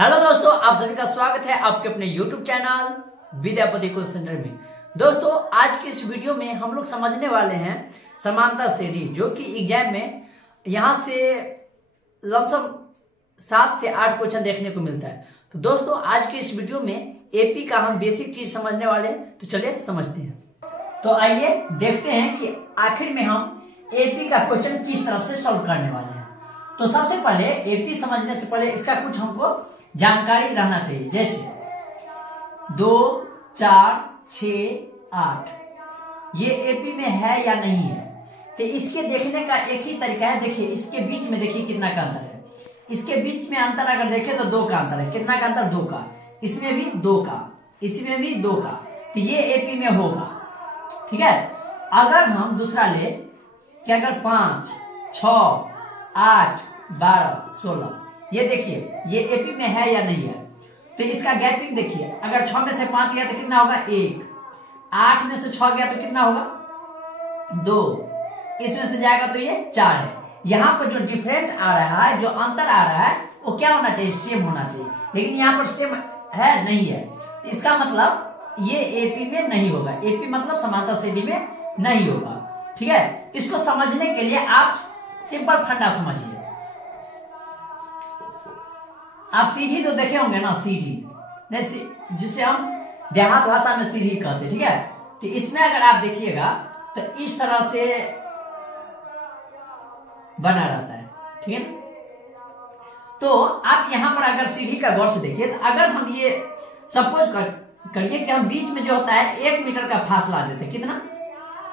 Hello दोस्तों, आप सभी का स्वागत है आपके अपने YouTube channel Vidyapati coaching centre में। दोस्तों, आज के इस वीडियो में हम लोग समझने वाले हैं समांतर श्रेणी, जो कि एग्जाम में यहाँ से लमसम 7 से 8 क्वेश्चन देखने को मिलता है। तो दोस्तों, आज के इस वीडियो में एपी का हम बेसिक चीज समझने वाले हैं, तो चलिए समझते हैं। तो आइए देखते हैं कि आखिर में हम एपी का क्वेश्चन किस तरह से सॉल्व करने वाले हैं। तो सबसे पहले एपी समझने से पहले इसका कुछ हमको जानकारी रहना चाहिए, जैसे 2, 4, 6, 8 ये एपी में है या नहीं है। तो इसके देखने का एक ही तरीका है। देखिए इसके बीच में, देखिए कितना का अंतर है। इसके बीच में अंतर अगर देखें तो 2 का अंतर है। कितना का अंतर? 2 का। इसमें भी 2 का, इसमें भी 2 का। तो ये एपी में होगा, ठीक है। अगर हम दूसरा ले कि अगर 5, 6, 8, 12, 16 ये देखिए ये एपी में है या नहीं है। तो इसका गैपिंग देखिए, अगर 6 में से 5 गया तो कितना होगा? 1। 8 में से 6 गया तो कितना होगा? 2। इसमें से जाएगा तो ये 4 है। यहाँ पर जो डिफरेंट आ रहा है, जो अंतर आ रहा है, वो क्या होना चाहिए? सेम होना चाहिए। लेकिन यहाँ पर सेम है नहीं है, तो इसका मतलब ये एपी में नहीं होगा। एपी मतलब समांतर श्रेणी में नहीं होगा, ठीक है। इसको समझने के लिए आप सिंपल फंडा समझिए। आप सीढ़ी तो देखे होंगे ना, सीढ़ी जिसे हम देहात भाषा में सीढ़ी कहते हैं, ठीक है। तो इसमें अगर आप देखिएगा तो इस तरह से बना रहता है, ठीक है ना। तो आप यहां पर अगर सीढ़ी का गौर से देखिए, तो अगर हम ये सपोज करिए कि हम बीच में जो होता है 1 मीटर का फासला देते हैं। कितना?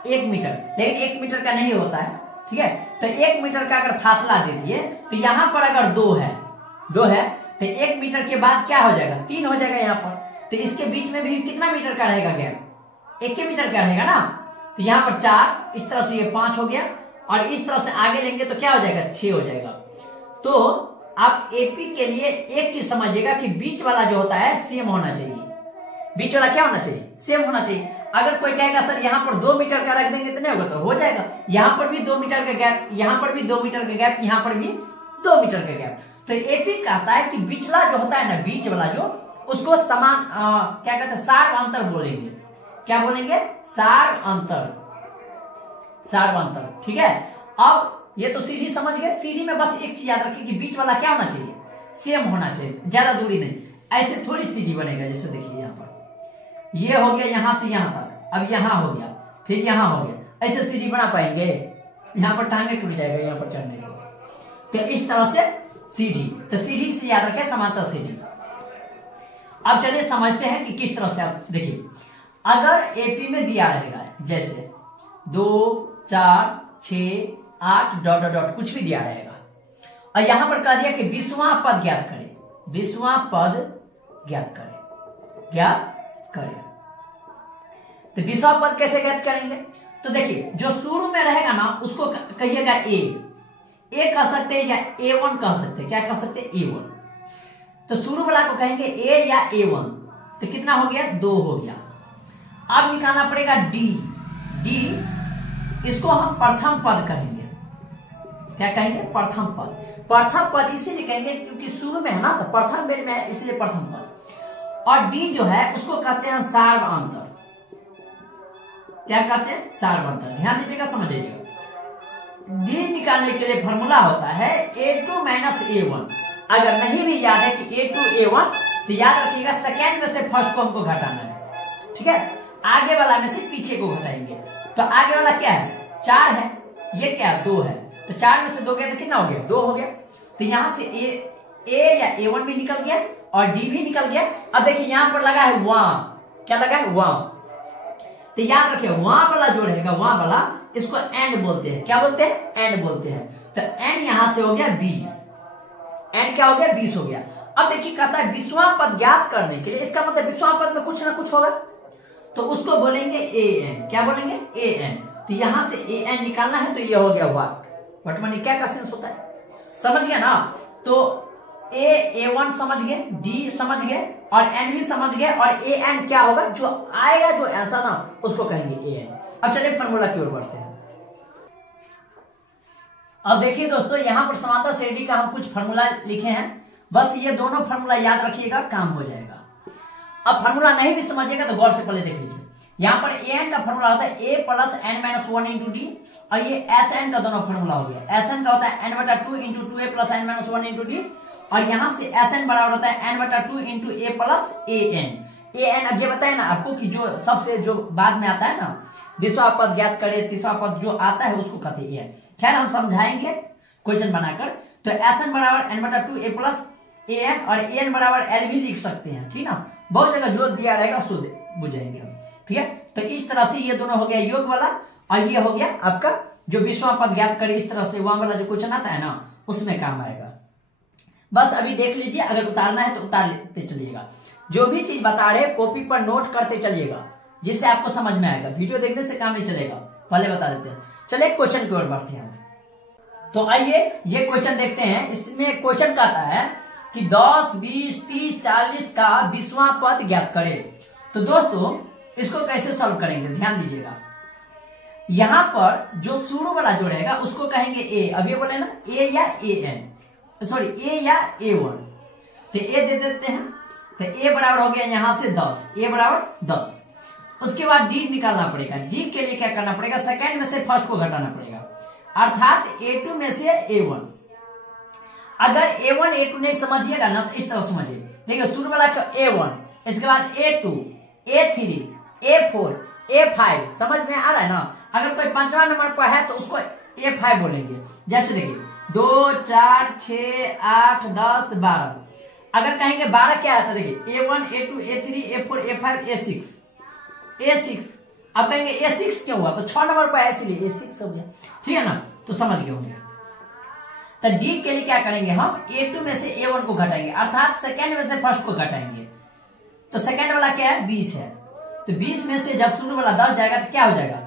1 मीटर। लेकिन 1 मीटर का नहीं होता है, ठीक है। तो 1 मीटर का अगर फासला दे दिए, तो यहां पर अगर 2 है तो 1 मीटर के बाद क्या हो जाएगा? 3 हो जाएगा यहाँ पर। तो इसके बीच में भी कितना मीटर का रहेगा गैप? 1 मीटर का रहेगा ना। तो यहाँ पर 4, इस तरह से ये 5 हो गया, और इस तरह से आगे लेंगे तो क्या हो जाएगा? 6 हो जाएगा। तो आप एपी के लिए एक चीज समझिएगा कि बीच वाला जो होता है सेम होना चाहिए। बीच वाला क्या होना चाहिए? सेम होना चाहिए। अगर कोई कहेगा सर यहाँ पर 2 मीटर का रख देंगे तो नहीं होगा, तो हो जाएगा। यहाँ पर भी 2 मीटर का गैप, यहाँ पर भी 2 मीटर का गैप, यहाँ पर भी 2 मीटर का गैप। तो एपी कहता है कि बिचला जो होता है ना, बीच वाला जो, उसको समान क्या कहते हैं? सार अंतर बोलेंगे। क्या बोलेंगे? सार अंतर, ठीक है। अब ये तो सीढ़ी समझ गए। सीढ़ी में बस एक चीज याद रखिए कि बीच वाला क्या होना चाहिए? सेम होना चाहिए, ज्यादा दूरी नहीं। ऐसे थोड़ी सीढ़ी बनेगा, जैसे देखिए यहाँ पर ये हो गया यहां से यहां तक, अब यहां हो गया, फिर यहां हो गया। ऐसे सीढ़ी बना पाएंगे? यहाँ पर टांगे टूट जाएगा यहाँ पर चढ़ने को। तो इस तरह से सीढ़ी, तो सीढ़ी से याद रखें समांतर श्रेणी। अब चलिए समझते हैं कि किस तरह से। आप देखिए, अगर एपी में दिया रहेगा जैसे 2, 4, 6, 8 ... कुछ भी दिया रहेगा, और यहां पर कह दिया कि 20वां पद ज्ञात करें। 20वां पद ज्ञात करें। तो 20वां पद कैसे ज्ञात करेंगे? तो देखिए, जो शुरू में रहेगा ना उसको कहिएगा ए कह सकते हैं, या A1 कह सकते हैं। क्या कह सकते हैं? A1। तो शुरू वाला को कहेंगे ए या A1। तो कितना हो गया? 2 हो गया। अब निकालना पड़ेगा डी। इसको हम प्रथम पद कहेंगे। क्या कहेंगे? प्रथम पद। प्रथम पद इसीलिए कहेंगे क्योंकि शुरू में है ना, तो प्रथम बेर में है, इसलिए प्रथम पद। और डी जो है उसको कहते हैं सार्व अंतर। क्या कहते हैं? सार्व अंतर। ध्यान दीजिएगा, समझिएगा। डी निकालने के लिए फॉर्मूला होता है A2 - A1। अगर नहीं भी याद है कि A2 A1, तो याद रखिएगा सेकेंड में से फर्स्ट को हमको घटाना है, ठीक है। आगे वाला में से पीछे को घटाएंगे। तो आगे वाला क्या है? 4 है, ये क्या है? 2 है। तो 4 में से 2 गया तो कितना हो गया? 2 हो गया। तो यहां से ए या A1 भी निकल गया और डी भी निकल गया। अब देखिए यहां पर लगा है वहां। क्या लगा है? वहां। तो याद रखिए वहां वाला जो रहेगा, वहां वाला, इसको एंड बोलते हैं। क्या बोलते हैं? एंड बोलते हैं। तो एंड यहां से हो गया 20। एंड क्या हो गया? 20 हो गया। अब देखिए कहता है 20वां पद ज्ञात करने के लिए, इसका मतलब 20वां पद में कुछ ना कुछ होगा, तो उसको बोलेंगे an। क्या बोलेंगे? an। तो यहां से an निकालना है, तो ये हो गया व्हाट मानी क्या का सेंस होता है, समझ गया ना। तो A1 समझ गए, डी समझ गए, और एन भी समझ गए, और an क्या होगा? जो आएगा, जो आंसर ना, उसको कहेंगे an। अब चलिए फॉर्मूला की ओर बढ़ते हैं। अब देखिए दोस्तों, यहाँ पर समांतर श्रेणी का हम कुछ फॉर्मूला लिखे हैं। बस ये दोनों फॉर्मूला याद रखिएगा, काम हो जाएगा। अब फॉर्मूला नहीं भी समझिएगा तो गौर से पहले देख लीजिए। यहाँ पर an का फॉर्मूला होता है a plus n minus 1 into D, और ये Sn का दोनों फॉर्मूला हो गया। Sn का होता है n बटा 2 into 2a plus n minus 1 into D, और यहाँ से Sn बराबर होता है n बटा 2 इंटू a प्लस an। अब ये बताए ना आपको कि जो सबसे जो बाद में आता है ना, 20वां पद ज्ञात करे, 30वां पद जो आता है उसको कहते हैं an। खैर हम समझाएंगे क्वेश्चन बनाकर। तो Sn बराबर n बटा 2 a प्लस an, और an बराबर l भी लिख सकते हैं, ठीक ना। बहुत जगह जो दिया रहेगा उसको बुझाएंगे हम, ठीक है। तो इस तरह से ये दोनों हो गया योग वाला, और ये हो गया आपका जो 20वां पद ज्ञात करे। इस तरह से वहां वाला जो क्वेश्चन आता है ना उसमें काम आएगा। बस अभी देख लीजिए, अगर उतारना है तो उतार लेते चलिएगा। जो भी चीज बता रहे कॉपी पर नोट करते चलिएगा, जिससे आपको समझ में आएगा। वीडियो देखने से काम नहीं चलेगा, पहले बता देते हैं। चलिए क्वेश्चन की ओर बढ़ते हैं। तो आइए ये क्वेश्चन देखते हैं। इसमें क्वेश्चन कहता है कि 10, 20, 30, 40 का 20वां पद ज्ञात करे। तो दोस्तों इसको कैसे सॉल्व करेंगे, ध्यान दीजिएगा। यहां पर जो शुरू वाला जो रहेगा उसको कहेंगे ए। अभी बोले ना ए या ए या a1, तो ए दे देते हैं। तो ए बराबर हो गया यहां से 10, ए बराबर 10। उसके बाद डी निकालना पड़ेगा। डी के लिए क्या करना पड़ेगा, सेकेंड में से फर्स्ट को घटाना पड़ेगा, अर्थात a2 में से a1। अगर a1 a2 नहीं समझिएगा ना तो इस तरह समझिए। देखिए शुरू वाला a1, इसके बाद a2, a3, a4, a5, समझ में आ रहा है ना। अगर कोई 5वां नंबर पर है तो उसको a5 बोलेंगे। जैसे देखिए 2, 4, 6, 8, 10, 12। अगर कहेंगे 12 क्या आता है, देखिए a1, a2, a3, a4, a5, a6। अब कहेंगे a6 क्यों हुआ, तो 6 नंबर पर है इसलिए a6 हो गया, ठीक है ना। तो समझ गए होंगे। तो डी के लिए क्या करेंगे, हम a2 में से a1 को घटाएंगे, अर्थात सेकेंड में से फर्स्ट को घटाएंगे। तो सेकेंड वाला क्या है, 20 है। तो 20 में से जब शुरू वाला 10 जाएगा तो क्या हो जाएगा,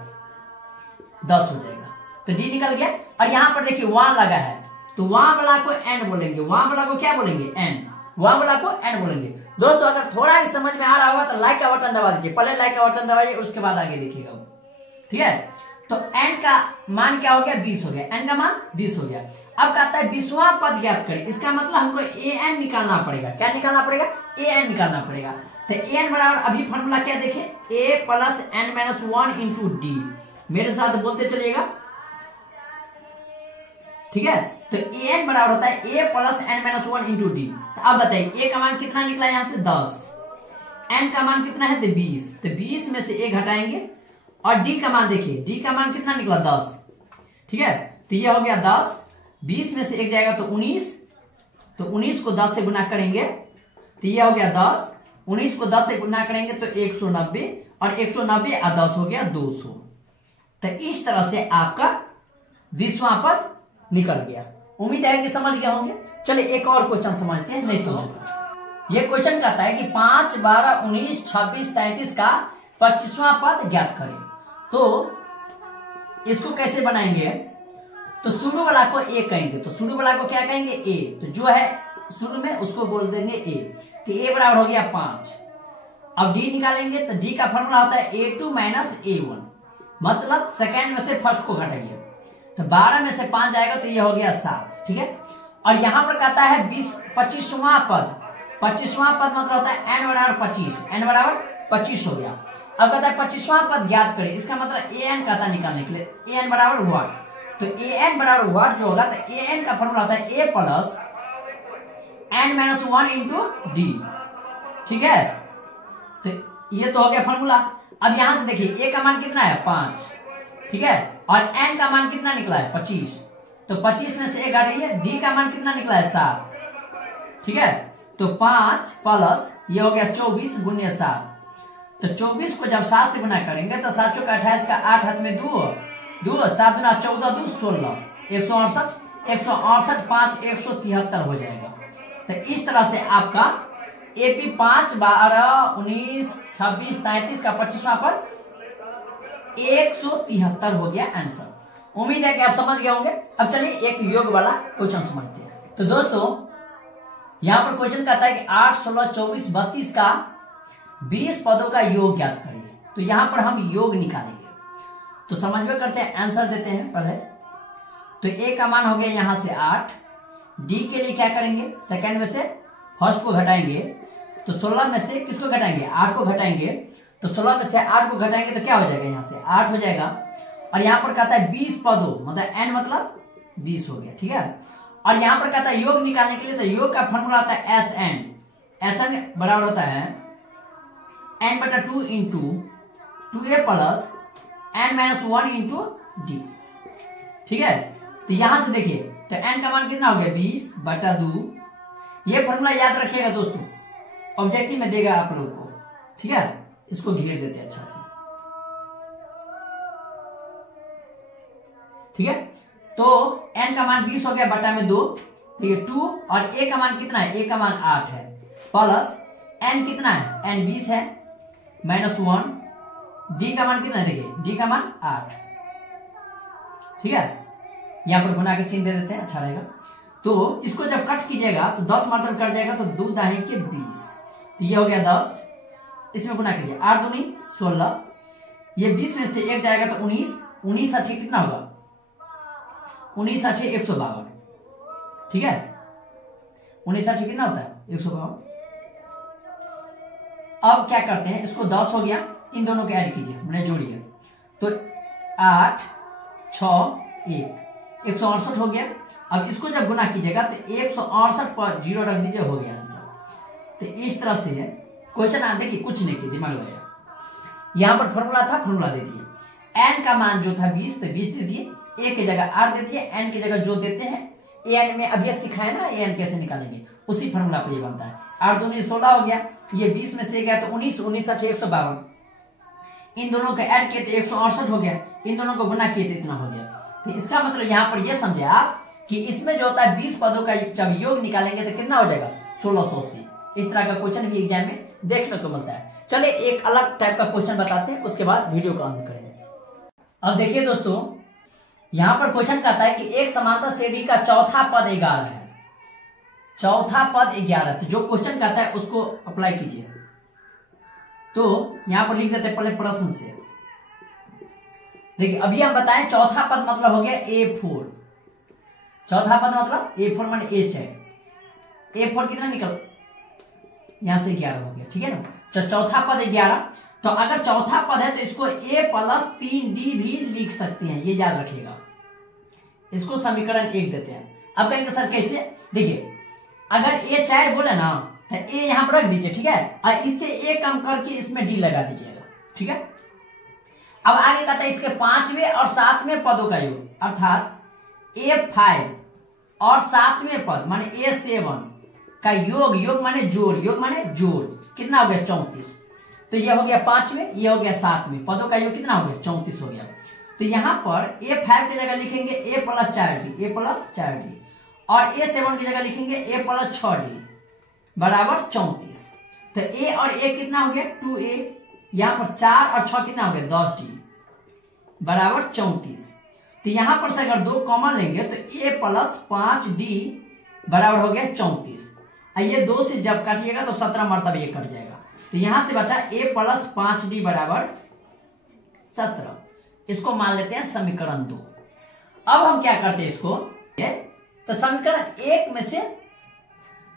10 हो जाएगा। तो डी निकल गया। और यहां पर देखिए वहां लगा है, तो वहां वाला को एन बोलेंगे, वहां वाला को क्या बोलेंगे, एन, वहां वाला को एन बोलेंगे। दोस्तों अगर थोड़ा भी समझ में आ रहा होगा तो लाइक का बटन दबा दीजिए। पहले लाइक का बटन दबाइए, उसके बाद आगे देखिएगा, ठीक है। तो एन का मान क्या हो गया, 20 हो गया। एन का मान 20 हो गया। अब कहता है 20वां पद ज्ञात करें। इसका मतलब हमको ए एन निकालना पड़ेगा। क्या निकालना पड़ेगा, ए एन निकालना पड़ेगा। तो ए एन बराबर अभी फॉर्मूला क्या देखे, A plus N minus 1 into D. मेरे साथ बोलते चलिएगा, ठीक है। तो ए एन बराबर होता है A plus N minus 1 into D. तो अब बताइए ए का मान कितना निकला यहां से 10, एन का मान कितना है तो 20। तो 20 में से ए घटाएंगे, और डी का मान देखिए, डी का मान कितना निकला 10, ठीक है। तो ये हो गया 10, 20 में से एक जाएगा तो 19, तो 19 को 10 से गुना करेंगे तो ये हो गया 10, 19 को 10 से गुना करेंगे तो 190, और 190 और 10 हो गया 200। तो इस तरह से आपका 20वां पद निकल गया। उम्मीद है कि समझ गए होंगे। चलिए एक और क्वेश्चन समझते हैं, नहीं समझते। ये क्वेश्चन कहता है कि 5, 12, 19, 26, 33 का 25वां पद ज्ञात करें। तो इसको कैसे बनाएंगे, तो शुरू वाला को ए कहेंगे। तो शुरू वाला को क्या कहेंगे, ए। तो जो है शुरू में उसको बोल देंगे ए। तो ए बराबर हो गया 5। अब डी निकालेंगे, तो डी का फॉर्मूला होता है a2 माइनस a1, मतलब सेकेंड में से फर्स्ट को घटाइए। तो 12 में से 5 जाएगा तो ये हो गया 7, ठीक है। और यहां पर कहता है 25वां पद। 25वां पद मतलब होता है n बराबर 25, n बराबर 25 हो गया। अब कहता है 25वां पद ज्ञात करें। इसका मतलब ए एन कहता है निकालने के लिए, ए एन बराबर व्हाट। तो ए एन बराबर व्हाट जो होगा, तो ए एन का फॉर्मूला होता है A plus N minus 1 into D, ठीक है। तो ये तो हो गया फॉर्मूला। अब यहां से देखिए ए का मान कितना है 5, ठीक है, और एन का मान कितना निकला है 25। तो 25 में से एक घटाइए, डी का मान कितना निकला है 7, ठीक है। तो 5 प्लस ये हो गया 24 गुने 7। तो 24 को जब 7 से गुना करेंगे तो 7 चौका 28 का 8 हाथ में 2, 7 गुना 14, 2 16, 168, 168 5 173 हो जाएगा। तो इस तरह से आपका एपी 5, 12, 19, 26, 33 का 25वां पद 173 हो गया आंसर। उम्मीद है कि आप समझ गए होंगे। अब चलिए एक योग वाला क्वेश्चन समझते हैं। तो दोस्तों यहां पर क्वेश्चन कहता है कि 8, 16, 24, 32 का 20 पदों का योग ज्ञात करिए। तो यहां पर हम योग निकालेंगे। तो समझ में करते हैं, आंसर देते हैं पहले। तो ए का मान हो गया यहां से 8, डी के लिए क्या करेंगे, सेकेंड में से फर्स्ट को घटाएंगे तो 16 में से किसको घटाएंगे, 8 को घटाएंगे, तो 16 में से 8 को घटाएंगे तो क्या हो जाएगा, यहाँ से 8 हो जाएगा। और यहाँ पर कहता है 20 पदों, मतलब n मतलब 20 हो गया, ठीक है। और यहाँ पर कहता है योग निकालने के लिए, तो योग का फॉर्मूला आता है SN बराबर होता है n/2 into 2a plus n-1 into d, ठीक है। तो यहां से देखिए, तो n का मान कितना हो गया, 20/2। ये फॉर्मूला याद रखिएगा दोस्तों, ऑब्जेक्टिव में देगा आप लोग को, ठीक है। इसको घेर देते हैं अच्छा से, ठीक है। तो n का मान 20 हो गया बटा में 2, ठीक है 2, और a का मान कितना है, a का मान 8 है, प्लस n कितना है, n 20 है, -1, d का मान कितना है, देखिए d का मान 8, ठीक है। यहां पर गुना के चिन्ह दे देते हैं, अच्छा रहेगा। तो इसको जब कट कीजिएगा तो 10 मरतब कट जाएगा, तो 2 दाही के 20, तो ये हो गया 10, इसमें गुना कीजिए 8 दूनी 16, ये 20 में से 1 जाएगा तो 19, 19 8 कितना होगा, 19 8 152, ठीक है। 19 8 कितना होता है, 152। अब क्या करते हैं, इसको 10 हो गया, इन दोनों को ऐड कीजिए, मैंने जोड़िए, तो 8 6 1 168 हो गया। अब इसको जब गुना कीजिएगा तो 168 पर 0 रख दीजिए, हो गया आंसर। तो इस तरह से क्वेश्चन देखिए, कुछ नहीं किया, दिमाग लगाया, यहां पर फॉर्मूला था, फॉर्मूला दे दिए। n का मान जो था 20, तो 20 दे दिए, a की जगह 8 दे दिए, n की जगह जो देते हैं an में अभी सिखाया ना an कैसे निकालेंगे, उसी फॉर्मूला पे ये बनता है। 8 दूनी 16 हो गया, ये 20 में से गया तो 19, 19 8 152, इन दोनों को ऐड किए तो 168 हो गया, इन दोनों को गुना किए तो इतना हो गया। तो इसका मतलब यहाँ पर ये समझे आप कि इसमें जो होता है 20 पदों का जब योग निकालेंगे तो कितना हो जाएगा, 1680। इस तरह का क्वेश्चन भी एग्जाम में देखने को मिलता है। चलिए एक अलग टाइप का क्वेश्चन बताते हैं, उसके बाद वीडियो का अंत करेंगे। अब देखिए दोस्तों, यहाँ पर क्वेश्चन कहता है कि एक समांतर श्रेणी का चौथा पद 11 है, चौथा पद 11, तो जो क्वेश्चन कहता है उसको अप्लाई कीजिए। तो यहां पर लिख देते हैं पहले प्रश्न से, देखिए अभी हम बताएं चौथा पद मतलब हो गया A4, चौथा पद मतलब A4 माने H है, A4 कितना निकल, यहां से 11 हो गया, ठीक है ना। तो चौथा पद 11, तो अगर चौथा पद है तो इसको a प्लस 3d भी लिख सकते हैं, ये याद रखिएगा। इसको समीकरण 1 देते हैं। अब कहेंगे सर कैसे, देखिए अगर a 4 बोले ना तो a यहां पर रख दीजिए, ठीक है, और इससे a कम करके इसमें d लगा दीजिएगा, ठीक है। अब आगे कहता है इसके 5वें और 7वें पदों का योग, अर्थात A5 और 7वें पद माने A7 का योग, योग माने जोड़, योग माने जोड़, कितना हो गया 34। तो यह हो गया 5वें, यह हो गया 7वें पदों का योग, कितना हो गया 34 हो गया। तो यहां पर A5 की जगह लिखेंगे a plus 4d, a plus 4d, और A7 की जगह लिखेंगे a प्लस 6d बराबर 34। तो a और a कितना हो गया 2a, यहां पर 4 और 6 कितना हो गया 10d बराबर 34। तो यहां पर से अगर 2 कॉमन लेंगे तो a प्लस 5d बराबर हो गया 34। ये 2 से जब काटिएगा तो 17 मरतब ये कट जाएगा, तो यहां से बचा a प्लस 5d बराबर 17। इसको मान लेते हैं समीकरण 2। अब हम क्या करते हैं इसको, तो समीकरण 1 में से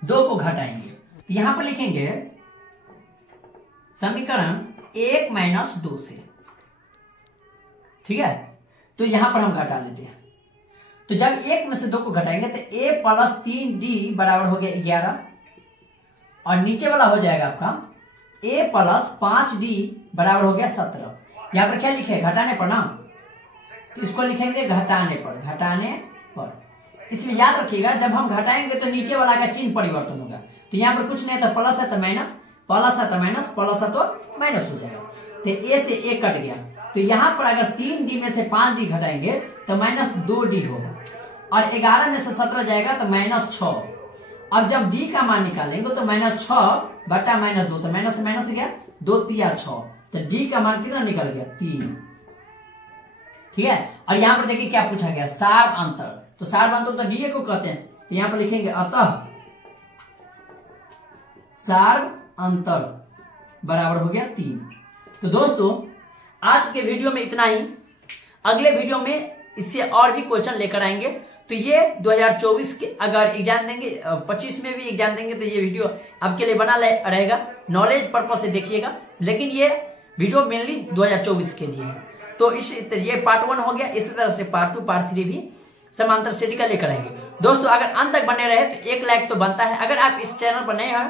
2 को घटाएंगे, तो यहां पर लिखेंगे समीकरण 1 माइनस 2 से, ठीक है। तो यहां पर हम घटा लेते हैं, तो जब 1 में से 2 को घटाएंगे तो a प्लस 3d बराबर हो गया 11, और नीचे वाला हो जाएगा आपका a प्लस 5d बराबर हो गया 17। यहां पर क्या लिखे घटाने पर ना, तो इसको लिखेंगे घटाने पर, घटाने पर। इसमें याद रखिएगा जब हम घटाएंगे तो नीचे वाला का चिन्ह परिवर्तन होगा, तो यहां पर कुछ नहीं, तो प्लस है तो माइनस, प्लस है तो माइनस, प्लस है तो माइनस हो जाएगा। तो a से a कट गया, तो यहां पर अगर 3d में से 5d घटाएंगे तो माइनस 2d होगा, और 11 में से 17 जाएगा तो माइनस 6। अब जब d का मान निकालेंगे तो माइनस 6 बटा माइनस 2, तो माइनस से माइनस गया, 2 तिया 6, तो d का मान कितना निकल गया 3, ठीक है। और यहां पर देखिए क्या पूछा गया, सार अंतर, तो सार अंतर तो डी को कहते हैं, तो यहां पर लिखेंगे अतः सार अंतर बराबर हो गया 3। तो दोस्तों आज के वीडियो में इतना ही, अगले वीडियो में इससे और भी क्वेश्चन लेकर आएंगे, तो ये 2024 के अगर एग्जाम देंगे, 25 में भी एग्जाम देंगे, तो ये वीडियो आपके लिए बना रहेगा, नॉलेज पर्पज से देखिएगा। लेकिन ये वीडियो मेनली 2024 के लिए है। तो ये पार्ट 1 हो गया। इसी तरह से पार्ट 2 पार्ट 3 भी समांतर स्टडी का लेकर आएंगे। दोस्तों अगर अंत तक बने रहे तो 1 लाइक तो बनता है। अगर आप इस चैनल पर नए हैं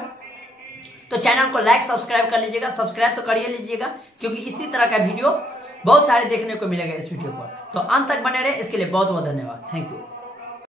तो चैनल को लाइक सब्सक्राइब कर लीजिएगा, सब्सक्राइब तो करिए लीजिएगा, क्योंकि इसी तरह का वीडियो बहुत सारे देखने को मिलेगा इस वीडियो पर। तो अंत तक बने रहे, इसके लिए बहुत बहुत धन्यवाद। Thank you.